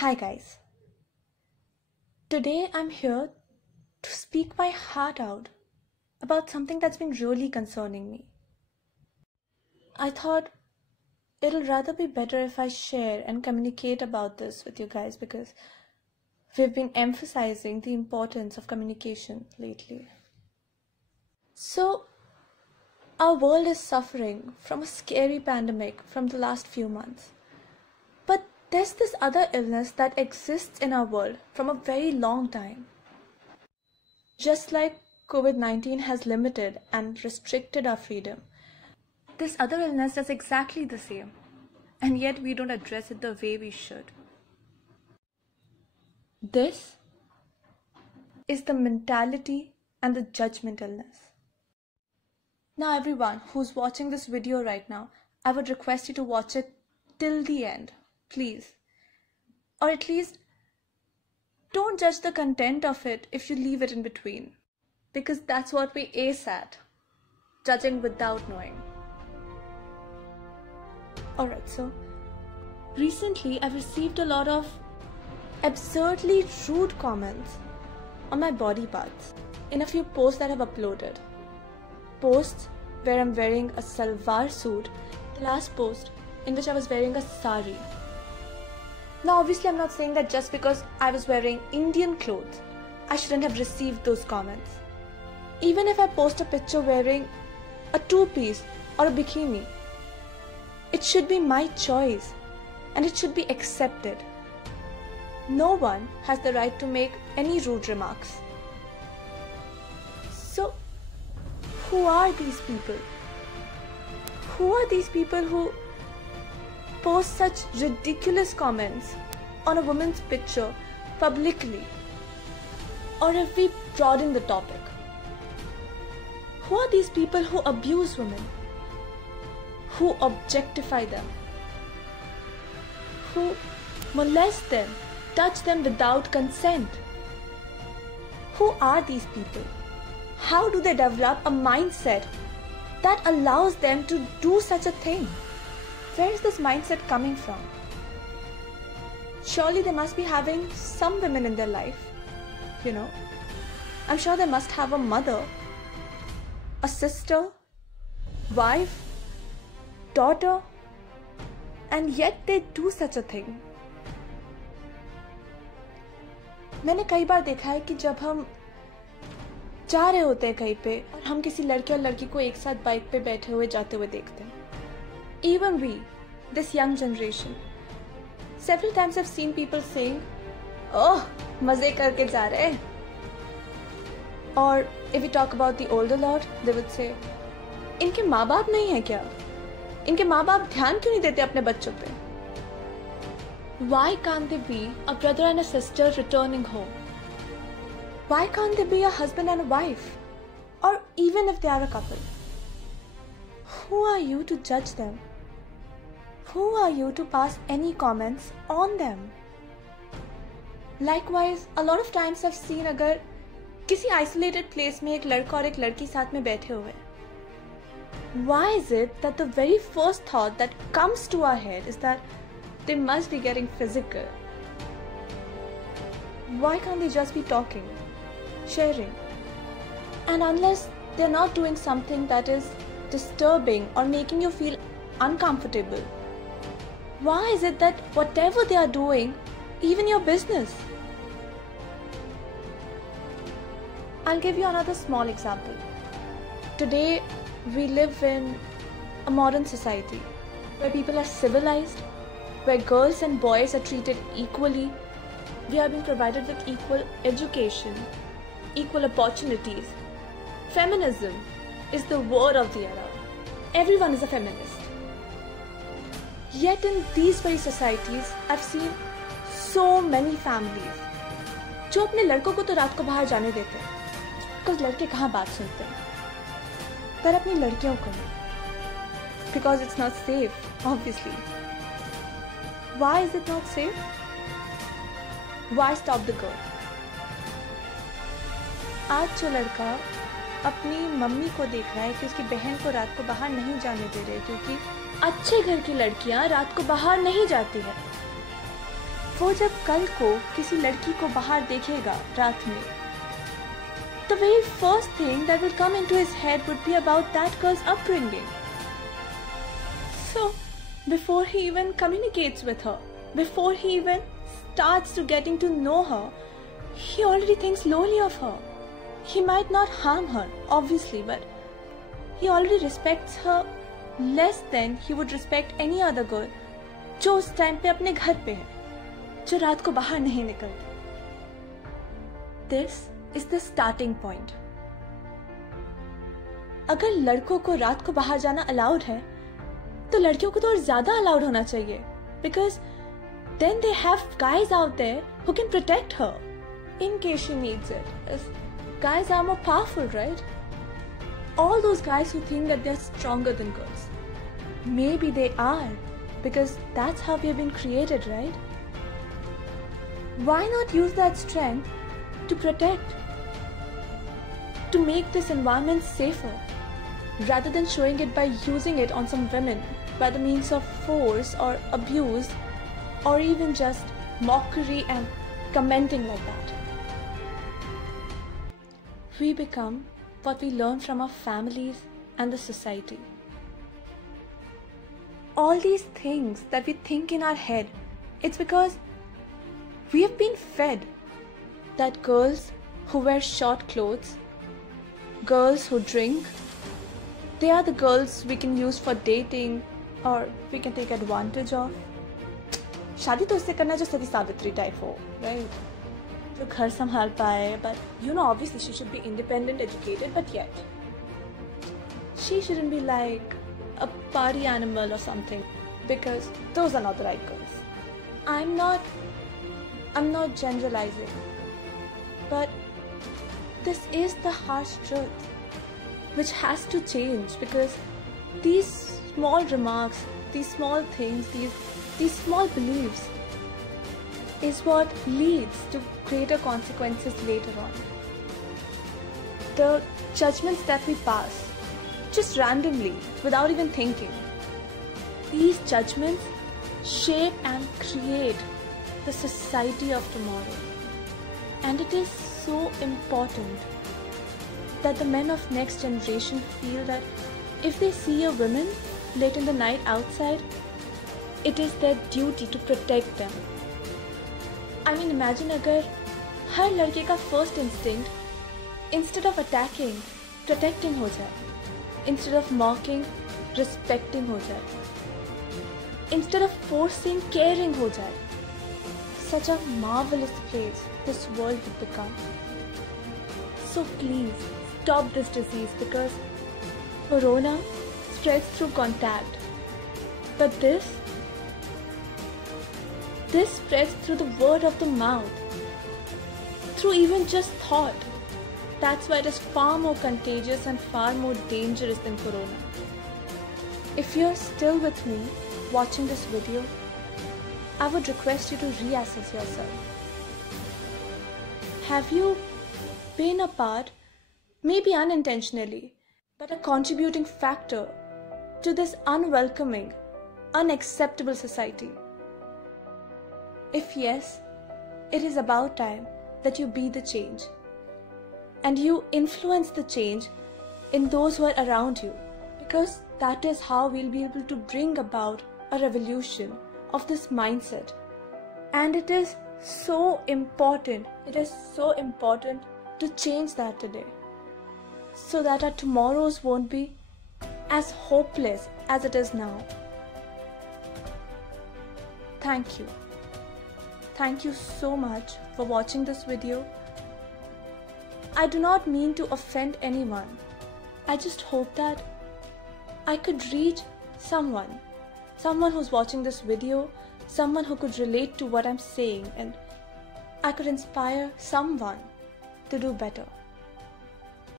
Hi guys. Today I'm here to speak my heart out about something that's been really concerning me. I thought it'll rather be better if I share and communicate about this with you guys because we've been emphasizing the importance of communication lately. So, our world is suffering from a scary pandemic from the last few months. But there's this other illness that exists in our world from a very long time. Just like COVID-19 has limited and restricted our freedom, this other illness does exactly the same, and yet we don't address it the way we should. This is the mentality and the judgment illness. Now everyone who's watching this video right now, I would request you to watch it till the end, please. Or at least don't judge the content of it if you leave it in between, because that's what we ace at, judging without knowing. Alright, so recently I've received a lot of absurdly rude comments on my body parts in a few posts that I've uploaded. Posts where I'm wearing a salwar suit, the last post in which I was wearing a sari. Now obviously I'm not saying that just because I was wearing Indian clothes, I shouldn't have received those comments. Even if I post a picture wearing a two-piece or a bikini, it should be my choice and it should be accepted. No one has the right to make any rude remarks. So, who are these people? Who are these people who post such ridiculous comments on a woman's picture publicly? Or if we broaden the topic, who are these people who abuse women? Who objectify them? Who molest them, touch them without consent? Who are these people? How do they develop a mindset that allows them to do such a thing? Where is this mindset coming from? Surely they must be having some women in their life, you know. I'm sure they must have a mother, a sister, wife, daughter, and yet they do such a thing. मैंने कई बार देखा है कि जब हम जा रहे होते हैं कहीं पे और हम किसी लड़के और लड़की को एक साथ बाइक पे बैठे हुए जाते हुए देखते हैं. Even we, this young generation, several times I've seen people saying, "Oh, मजे करके जा रहे हैं." Or if we talk about the older lot, they would say, "इनके माँ बाप नहीं है क्या? इनके माँ बाप ध्यान क्यों नहीं देते अपने बच्चों पे?" Why can't they be a brother and a sister returning home? Why can't they be a husband and a wife? Or even if they are a couple? Who are you to judge them? Who are you to pass any comments on them? Likewise, a lot of times I've seen अगर किसी isolated place में एक लड़का और एक लड़की साथ में बैठे हुए, why is it that the very first thought that comes to our head is that they must be getting physical? Why can't they just be talking, sharing? And unless they're not doing something that is disturbing or making you feel uncomfortable, why is it that whatever they are doing, even your business? I'll give you another small example. Today, we live in a modern society where people are civilized, where girls and boys are treated equally. We are being provided with equal education, equal opportunities. Feminism is the word of the era. Everyone is a feminist. Yet in these very societies, I've seen so many families जो अपने लड़कों को तो रात को बाहर जाने देते हैं, because लड़के कहाँ बात सुनते हैं, पर अपनी लड़कियों को नहीं, because it's not safe, obviously. Why is it not safe? Why stop the girl? आज जो लड़का अपनी मम्मी को देख रहा है कि उसकी बहन को रात को बाहर नहीं जाने दे रहे क्योंकि अच्छे घर की लड़कियां रात को बाहर नहीं जाती है, वो जब कल को किसी लड़की को बाहर देखेगा रात में, the very first thing that will come into his head would be about that girl's upbringing. So, before he even communicates with her, before he even starts to getting to know her, he already thinks lowly of her. He might not harm her, obviously, but he already respects her less than he would respect any other girl जो उस time पे अपने घर पे है, जो रात को बाहर नहीं निकलती. This is the starting point. अगर लड़कों को रात को बाहर जाना अलाउड है, तो लड़कियों को तो और ज्यादा अलाउड होना चाहिए, because then they have guys out there who can protect her in case she needs it. As guys are more powerful, right? All those guys who think that they're stronger than girls, maybe they are, because that's how we have been created, right? Why not use that strength to protect, to make this environment safer, rather than showing it by using it on some women by the means of force or abuse, or even just mockery and commenting like that? We become what we learn from our families and the society. All these things that we think in our head, it's because we have been fed that girls who wear short clothes, girls who drink, they are the girls we can use for dating or we can take advantage of. शादी तो उससे करना जो सती Savitri type हो, right? जो घर संभाल पाए, but you know obviously she should be independent, educated, but yet she shouldn't be like a party animal or something, because those are not the right girls. I'm not generalizing, but this is the harsh truth which has to change, because these small remarks, these small things, these small beliefs is what leads to greater consequences later on. The judgments that we pass just randomly without even thinking, these judgments shape and create the society of tomorrow. And it is so important that the men of next generation feel that if they see a woman late in the night outside, it is their duty to protect them. I mean, imagine अगर हर लड़के का first instinct instead of attacking, protecting हो जाए, instead of mocking, respecting हो जाए, instead of forcing, caring हो जाए. Such a marvelous place this world would become. So please stop this disease, because corona spreads through contact, but this spreads through the word of the mouth, through even just thought. That's why it is far more contagious and far more dangerous than corona. If you're still with me watching this video, I would request you to reassess yourself. Have you been a part, maybe unintentionally, but a contributing factor to this unwelcoming, unacceptable society? If yes, it is about time that you be the change, and you influence the change in those who are around you, because that is how we'll be able to bring about a revolution of this mindset. And it is so important to change that today, so that our tomorrows won't be as hopeless as it is now. Thank you. Thank you so much for watching this video. I do not mean to offend anyone. I just hope that I could reach someone who's watching this video, someone who could relate to what I'm saying, and I could inspire someone to do better.